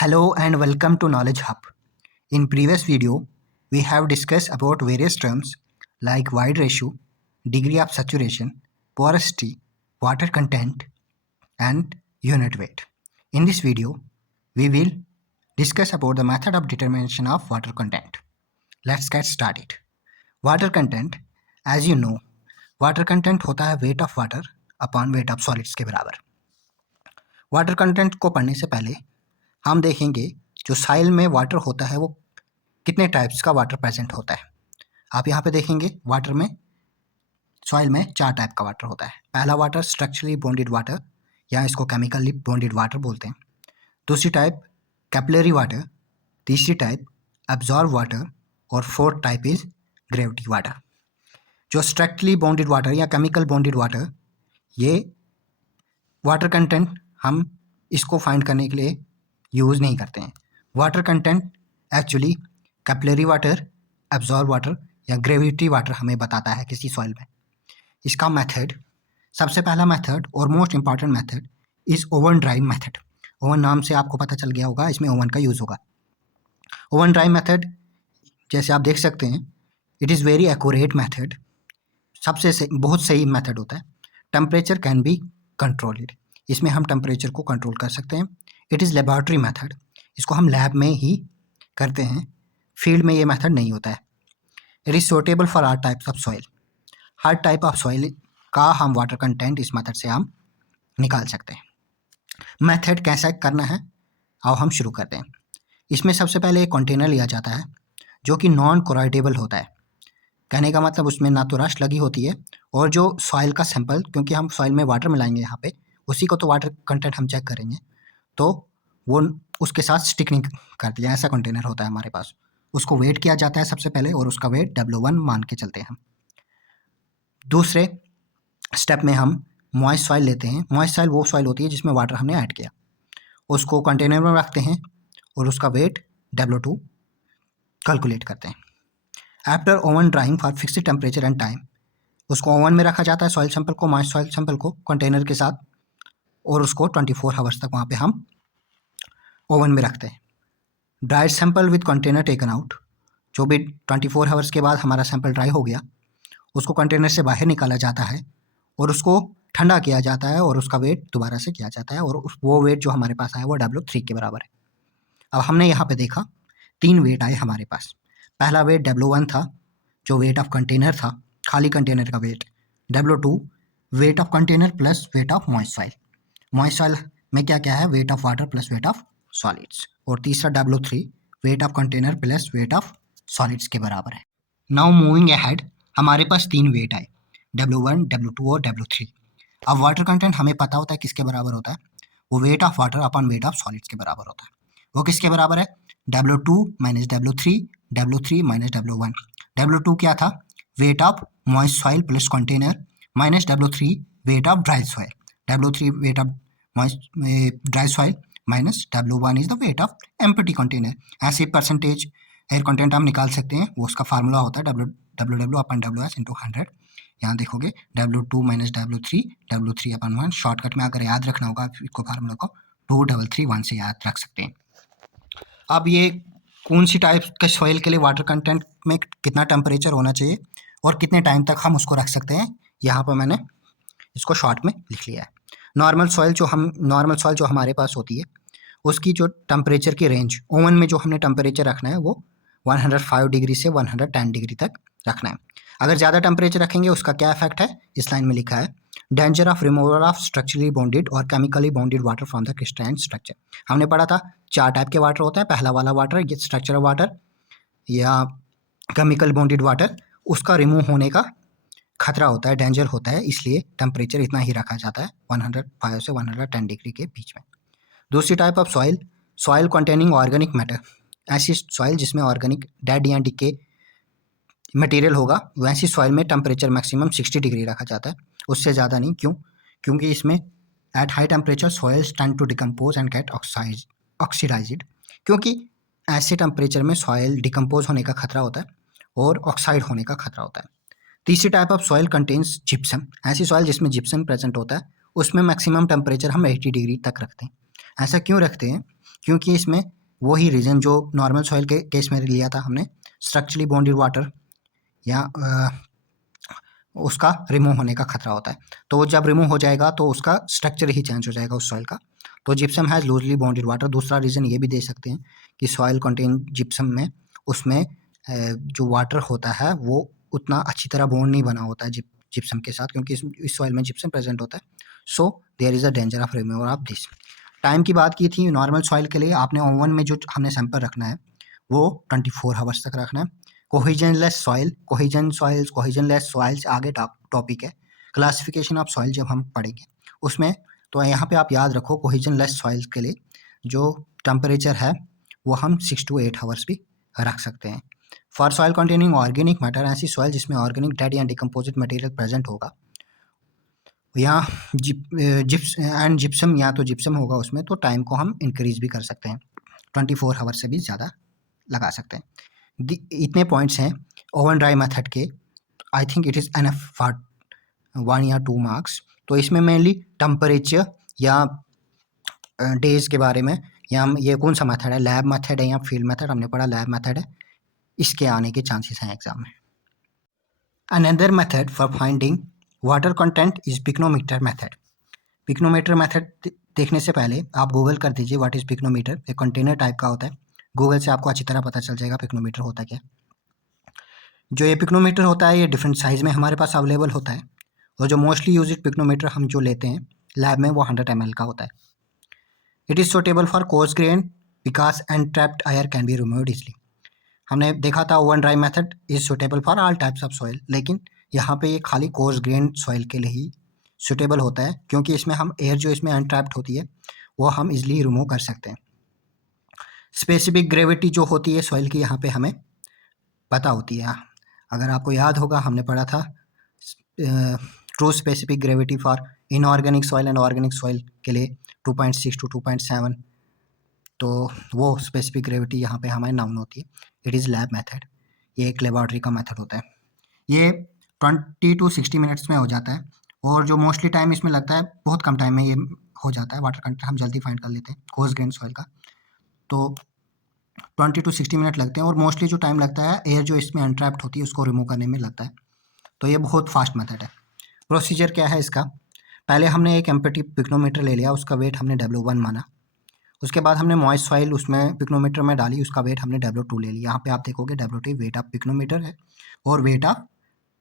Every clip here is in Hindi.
Hello and welcome to Knowledge Hub. In previous video, we have discussed about various terms like void ratio, degree of saturation, porosity, water content, and unit weight. In this video, we will discuss about the method of determination of water content. Let's get started. Water content, as you know, water content होता है weight of water upon weight of solids के बराबर. वाटर कंटेंट को पढ़ने से पहले हम देखेंगे जो साइल में वाटर होता है वो कितने टाइप्स का वाटर प्रेजेंट होता है. आप यहाँ पे देखेंगे वाटर में सॉइल में 4 टाइप का वाटर होता है. पहला वाटर स्ट्रक्चरली बॉन्डेड वाटर या इसको केमिकली बॉन्डेड वाटर बोलते हैं. दूसरी टाइप कैपिलरी वाटर, तीसरी टाइप एब्जॉर्ब वाटर और fourth type is gravity water. जो स्ट्रक्चरली बॉन्डेड वाटर या केमिकल बॉन्डेड वाटर, ये वाटर कंटेंट हम इसको फाइंड करने के लिए यूज़ नहीं करते हैं. Water content actually capillary water, absorb water या ग्रेविटी वाटर हमें बताता है किसी सॉइल में. इसका मेथड, सबसे पहला मेथड और most important method is oven drive method. Oven नाम से आपको पता चल गया होगा, इसमें ओवन का यूज़ होगा. ओवन ड्राइव मेथड जैसे आप देख सकते हैं, it is very accurate method. बहुत सही मेथड होता है. Temperature can be controlled. इसमें हम टेम्परेचर को कंट्रोल कर सकते हैं. It is laboratory method. इसको हम लैब में ही करते हैं, फील्ड में ये मेथड नहीं होता है. It is suitable for our types of soil. हर टाइप ऑफ सॉइल का हम वाटर कंटेंट इस मेथड से हम निकाल सकते हैं. मेथड कैसा करना है, आओ हम शुरू करते हैं. इसमें सबसे पहले एक कंटेनर लिया जाता है जो कि नॉन कोराइडेबल होता है. कहने का मतलब उसमें ना तो रस्ट लगी होती है, और जो सॉइल का सैंपल, क्योंकि हम सॉइल में वाटर मिलाएंगे यहाँ पे, उसी को तो वाटर कंटेंट हम चेक करेंगे, तो वो उसके साथ स्टिक नहीं कर दिया. ऐसा कंटेनर होता है हमारे पास. उसको वेट किया जाता है सबसे पहले, और उसका वेट W1 मान के चलते हैं हम. दूसरे स्टेप में हम मॉइस्ट सॉइल लेते हैं. मॉइस्ट सॉइल वो सॉइल होती है जिसमें वाटर हमने ऐड किया. उसको कंटेनर में रखते हैं और उसका वेट W2 कैलकुलेट करते हैं. After oven drawing for fixed temperature and time, उसको ओवन में रखा जाता है सॉइल सैंपल को, मॉइस्ट सॉइल सैंपल को कंटेनर के साथ, और उसको 24 आवर्स तक वहाँ पे हम ओवन में रखते हैं. Dried sample with container taken out, जो भी 24 आवर्स के बाद हमारा सैंपल ड्राई हो गया, उसको कंटेनर से बाहर निकाला जाता है और उसको ठंडा किया जाता है और उसका वेट दोबारा से किया जाता है, और वो वेट जो हमारे पास आया वो W3 के बराबर है. अब हमने यहाँ पे देखा 3 वेट आए हमारे पास. पहला वेट W1 था जो वेट ऑफ कंटेनर था, खाली कंटेनर का weight. W2 weight of container plus weight of moist soil. Moist soil में क्या क्या है, weight of water plus weight of solids. और तीसरा W3 weight of container plus weight of solids के बराबर है. नाउ मूविंग अहेड, हमारे पास 3 वेट आए, W1, W2 और W3. अब वाटर कंटेंट हमें पता होता है किसके बराबर होता है, वो wait of water upon weight of solids के बराबर होता है. वो किसके बराबर है, W2 minus W3, W3 minus W1. W2 क्या था, wait of moist soil plus container, minus W3 weight of dry soil. W3 weight of moist dry soil minus W1 is the weight of empty container. ऐसे परसेंटेज एयर कंटेंट हम निकाल सकते हैं. वो उसका फार्मूला होता है W अपन WS इंटू 100. यहाँ देखोगे W2 माइनस W3 अपन 1. शॉर्टकट में अगर याद रखना होगा इसको, फार्मूला को 2331 से याद रख सकते हैं. अब ये कौन सी टाइप के सॉइल के लिए वाटर कंटेंट में कितना टेम्परेचर होना चाहिए और कितने टाइम तक हम उसको रख सकते हैं, यहाँ पर मैंने इसको शॉर्ट में लिख लिया है. नॉर्मल सॉइल जो हमारे पास होती है, उसकी जो टेम्परेचर की रेंज, ओवन में जो हमने टेम्परेचर रखना है वो 105 डिग्री से 110 डिग्री तक रखना है. अगर ज़्यादा टेम्परेचर रखेंगे उसका क्या इफेक्ट है, इस लाइन में लिखा है, danger of removal of structurally bonded और chemically bonded water from the crystalline structure. हमने पढ़ा था 4 टाइप के वाटर होते हैं. पहला वाला वाटर, ये स्ट्रक्चरल वाटर या केमिकल बॉन्डेड वाटर, उसका रिमूव होने का खतरा होता है, डेंजर होता है, इसलिए टेम्परेचर इतना ही रखा जाता है 105 से 110 डिग्री के बीच में. दूसरी type of soil containing organic matter. ऐसी सॉइल जिसमें ऑर्गेनिक डेड या डिके मटेरियल होगा, वैसी सॉइल में टेम्परेचर मैक्सिमम 60 डिग्री रखा जाता है, उससे ज़्यादा नहीं. क्यों, क्योंकि इसमें at high temperature soils tend to decompose and get oxidized. क्योंकि ऐसे टेम्परेचर में सॉइल डिकम्पोज होने का खतरा होता है और ऑक्साइड होने का खतरा होता है. तीसरी type of soil contains gypsum. ऐसी सॉइल जिसमें जिप्सम प्रेजेंट होता है, उसमें मैक्सिमम टेम्परेचर हम 80 डिग्री तक रखते हैं. ऐसा क्यों रखते हैं, क्योंकि इसमें वही रीज़न जो नॉर्मल सॉइल के केस में लिया था हमने, स्ट्रक्चरली बॉन्डेड वाटर या उसका रिमूव होने का खतरा होता है। तो वो जब रिमूव हो जाएगा तो उसका स्ट्रक्चर ही चेंज हो जाएगा उस सॉइल का। तो gypsum has loosely bonded water. दूसरा रीज़न ये भी दे सकते हैं कि सॉइल कंटेन जिप्सम में, उसमें जो वाटर होता है वो उतना अच्छी तरह बॉन्ड नहीं बना होता है जिप्सम के साथ, क्योंकि इस सॉइल में जिप्सम प्रेजेंट होता है। So there is a danger of removal of this. Time की बात की थी नॉर्मल सॉइल के लिए, आपने ओवन में जो हमने सैंपल रखना है वो 24 आवर्स तक रखना है। कोहिजनलेस सॉइल, कोहिजनलेस सॉइल्स आगे टॉपिक है, क्लासिफिकेशन ऑफ सॉइल जब हम पढ़ेंगे उसमें। तो यहाँ पे आप याद रखो कोहिजनलेस सॉइल्स के लिए जो टेम्परेचर है वो हम 6 to 8 आवर्स भी रख सकते हैं। For soil containing organic matter, ऐसी सॉइल जिसमें ऑर्गेनिक डेड या डिकम्पोजिट मटेरियल प्रेजेंट होगा, या जिप्सम या तो जिप्सम होगा उसमें, तो टाइम को हम इंक्रीज भी कर सकते हैं, 24 आवर्स से भी ज़्यादा लगा सकते हैं। इतने पॉइंट्स हैं ओवन ड्राई मेथड के। I think it is enough for 1 या 2 मार्क्स। तो इसमें मेनली टेम्परेचर या डेज के बारे में, या हम ये कौन सा मेथड है, लैब मेथड है या फील्ड मेथड, हमने पढ़ा लैब मेथड है, इसके आने के चांसेस हैं एग्जाम में। Another method for finding water content is pycnometer method. Pycnometer method देखने से पहले आप गूगल कर दीजिए व्हाट इज़ पिक्नोमीटर। एक कंटेनर टाइप का होता है, गूगल से आपको अच्छी तरह पता चल जाएगा पिक्नोमीटर होता क्या। जो ये पिक्नोमीटर होता है ये डिफरेंट साइज़ में हमारे पास अवेलेबल होता है, और जो मोस्टली यूज पिक्नोमीटर हम जो लेते हैं लैब में वो 100 ml का होता है। It is suitable for coarse grain because and trapped air can be removed easily. हमने देखा था oven dry method is suitable for all types of soil, लेकिन यहाँ पे ये खाली कोर्स ग्रेन सॉइल के लिए ही सुटेबल होता है, क्योंकि इसमें हम एयर जो इसमें अनट्रैप्ड होती है वो हम इजली रिमूव कर सकते हैं। स्पेसिफिक ग्रेविटी जो होती है सॉइल की यहाँ पे हमें पता होती है। अगर आपको याद होगा हमने पढ़ा था true specific gravity for inorganic soil and organic soil के लिए 2.6 to 2.7, तो वो स्पेसिफिक ग्रेविटी यहाँ पे हमारे नाउन होती है। इट इज़ लैब मेथड, ये एक लेबॉर्ट्री का मेथड होता है। ये 20 to 60 मिनट्स में हो जाता है, और जो मोस्टली टाइम इसमें लगता है बहुत कम टाइम में ये हो जाता है। वाटर कंटेंट हम जल्दी फाइंड कर लेते हैं कोर्स ग्रेन सॉइल का, तो 20 to 60 मिनट लगते हैं, और मोस्टली जो टाइम लगता है एयर जो इसमें अनट्रैप्ड होती है उसको रिमूव करने में लगता है। तो ये बहुत फास्ट मेथड है। प्रोसीजर क्या है इसका, पहले हमने एक एम्प्टी पिक्नोमीटर ले लिया, उसका वेट हमने W1 माना। उसके बाद हमने मॉइस्ट सॉइल उसमें पिक्नोमीटर में डाली, उसका वेट हमने W2 ले लिया। यहाँ पे आप देखोगे W2 वेट ऑफ पिक्नोमीटर है, और weight of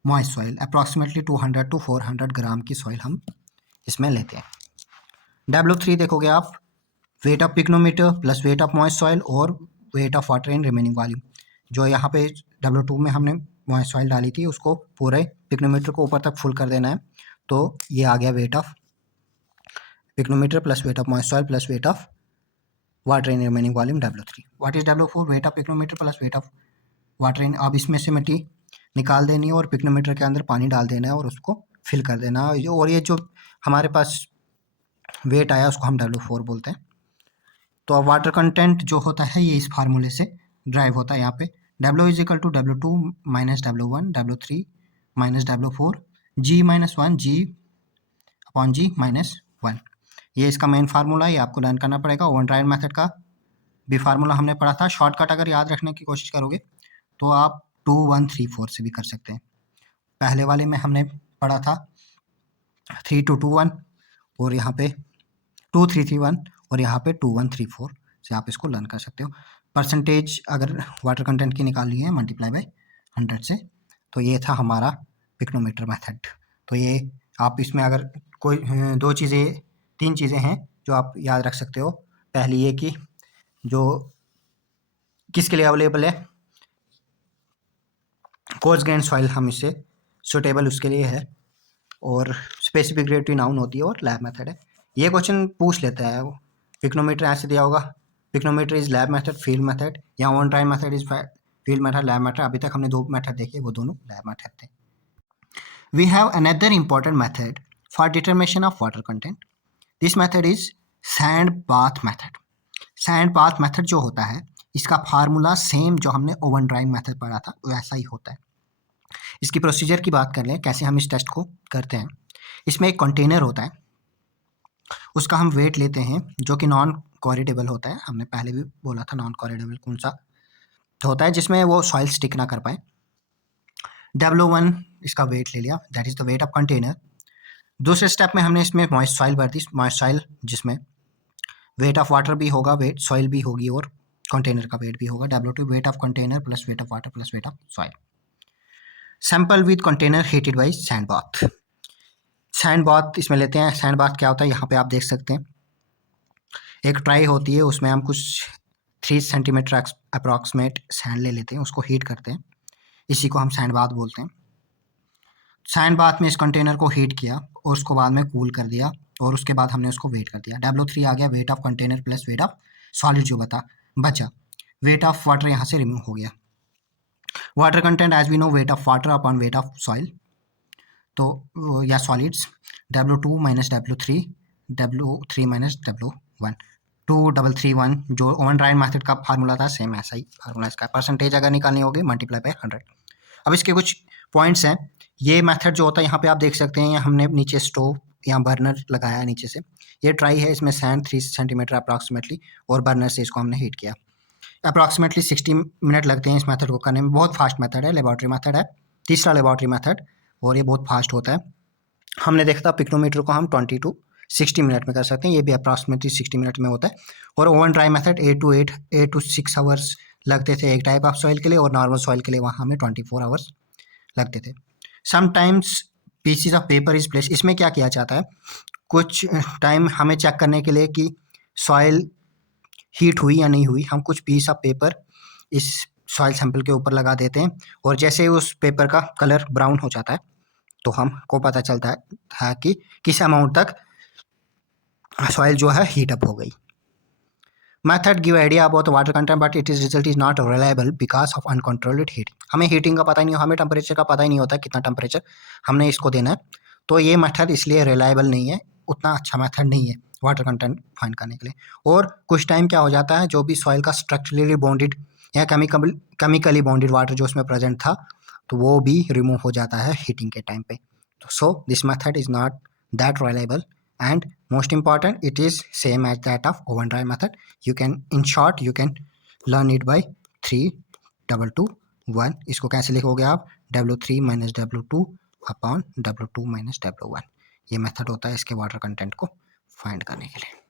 moist soil approximately 200 to 400 gram की सॉइल हम इसमें लेते हैं। W3 देखोगे आप, weight of pycnometer plus weight of moist soil और weight of water in remaining volume. जो यहाँ पे W2 में हमने मॉइस्ट सॉइल डाली थी उसको पूरे पिक्नोमीटर को ऊपर तक फुल कर देना है, तो ये आ गया wait of pycnometer plus weight of moist soil plus weight of water in remaining volume W3। What is W4, wait of pycnometer plus weight of water इन। अब इसमें से मिट्टी निकाल देनी है और पिक्नोमीटर के अंदर पानी डाल देना है और उसको फिल कर देना है, और ये जो हमारे पास वेट आया उसको हम W4 बोलते हैं। तो अब वाटर कंटेंट जो होता है ये इस फार्मूले से ड्राइव होता है। यहाँ पे W is equal to W2 minus W1, W3 minus W4, G-1 G upon G minus 1। ये इसका मेन फार्मूला है, ये आपको लर्न करना पड़ेगा। ओवन ड्राई मेथड का भी फार्मूला हमने पढ़ा था। शॉर्टकट अगर याद रखने की कोशिश करोगे तो आप 2 1 3 4 से भी कर सकते हैं। पहले वाले में हमने पढ़ा था 3 2 2 1, और यहाँ पे 2 3 3 1, और यहाँ पे 2 1 3 4 से आप इसको लर्न कर सकते हो। परसेंटेज अगर वाटर कंटेंट की निकालनी है मल्टीप्लाई बाय 100 से। तो ये था हमारा पिक्नोमीटर मेथड। तो ये आप इसमें अगर कोई 3 चीज़ें हैं जो आप याद रख सकते हो। पहली ये कि जो किसके लिए अवेलेबल है, कोर्स ग्रेन सॉइल हम इससे सुटेबल उसके लिए है, और स्पेसिफिक ग्रेविटी नाउन होती है, और लैब मेथड है। ये क्वेश्चन पूछ लेता है, पिक्नोमीटर ऐसे दिया होगा, pycnometer is lab method field method, या oven dry method is field method lab method. अभी तक हमने 2 मेथड देखे, वो दोनों लैब मेथड थे। We have another important method for determination of water content. This method is sand bath method. Sand bath method जो होता है इसका फार्मूला सेम जो हमने ओवन ड्राई मेथड पढ़ा था वैसा ही होता है। इसकी प्रोसीजर की बात कर लें कैसे हम इस टेस्ट को करते हैं। इसमें एक कंटेनर होता है, उसका हम वेट लेते हैं जो कि नॉन कॉरिडेबल होता है, हमने पहले भी बोला था नॉन कॉरिडेबल कौन सा होता है, जिसमें वो सॉइल स्टिक ना कर पाए। W1 इसका वेट ले लिया, that is the wait of container. दूसरे स्टेप में हमने इसमें मॉइस्ट सॉइल भर दी, मॉइस्ट सॉइल जिसमें वेट ऑफ वाटर भी होगा, वेट सॉइल भी होगी और कंटेनर का वेट भी होगा। W2 weight of container plus weight of water plus weight of soil. Sample with container heated by sand bath. Sand bath इसमें लेते हैं। सैंड बाथ क्या होता है, यहाँ पे आप देख सकते हैं एक ट्राई होती है, उसमें हम कुछ 3 सेंटीमीटर अप्रॉक्सीमेट सैंड ले लेते हैं, उसको हीट करते हैं, इसी को हम सैंड बाथ बोलते हैं। सैंड बाथ में इस कंटेनर को हीट किया और उसको बाद में कूल कर दिया और उसके बाद हमने उसको वेट कर दिया। W3 आ गया wait of container plus weight of solid जो बचा। वेट ऑफ वाटर यहाँ से रिमूव हो गया। Water content as we know weight of water upon weight of soil, तो या solids W2 minus W3, W3 minus W1, 2331 जो ओवन ड्राई मेथड का फार्मूला था, सेम ऐसा ही फार्मूला इसका। परसेंटेज अगर निकालनी होगी मल्टीप्लाई बाय 100। अब इसके कुछ पॉइंट्स हैं। ये मेथड जो होता है यहाँ पे आप देख सकते हैं, हमने नीचे स्टोव या बर्नर लगाया है नीचे से। ये ट्राई है, इसमें सैंड 3 सेंटीमीटर अप्रॉक्सीमेटली और बर्नर से इसको हमने हीट किया। अप्रॉक्सीमेटली 60 मिनट लगते हैं इस मेथड को करने में। बहुत फास्ट मेथड है, लेबॉर्ट्री मेथड है, तीसरा लेबॉर्ट्री मेथड, और ये बहुत फास्ट होता है। हमने देखा था पिक्नोमीटर को हम 20 to 60 मिनट में कर सकते हैं, ये भी अप्रॉक्सीमेटली 60 मिनट में होता है। और oven dry method 8 to 6 hours लगते थे एक टाइप ऑफ सॉइल के लिए, और नॉर्मल सॉइल के लिए वहाँ हमें 24 आवर्स लगते थे। Sometimes PCs of paper is place. इसमें क्या किया जाता है, कुछ टाइम हमें चेक करने के लिए कि सॉइल हीट हुई या नहीं हुई, हम कुछ पीस ऑफ पेपर इस सॉइल सैंपल के ऊपर लगा देते हैं, और जैसे ही उस पेपर का कलर ब्राउन हो जाता है तो हमको पता चलता है कि किस अमाउंट तक सॉइल जो है हीट अप हो गई। Method give idea about water content but it is result is not reliable because of uncontrolled heat. हमें हीटिंग का पता ही नहीं, हमें टेम्परेचर का पता ही नहीं होता कितना टेम्परेचर हमने इसको देना है, तो ये मेथड इसलिए रिलायबल नहीं है, उतना अच्छा मेथड नहीं है वाटर कंटेंट फाइंड करने के लिए। और कुछ टाइम क्या हो जाता है, जो भी सॉइल का स्ट्रक्चरली बॉन्डेड या केमिकली बॉन्डेड वाटर जो उसमें प्रेजेंट था, तो वो भी रिमूव हो जाता है हीटिंग के टाइम पे। So this method is not that reliable, and most important it is same as that of oven dry method. You can, in short, you can learn it by 3 2 2 1। इसको कैसे लिखोगे आप, W3 minus W2 upon W2 minus W1। ये मेथड होता है इसके वाटर कंटेंट को फाइंड करने के लिए।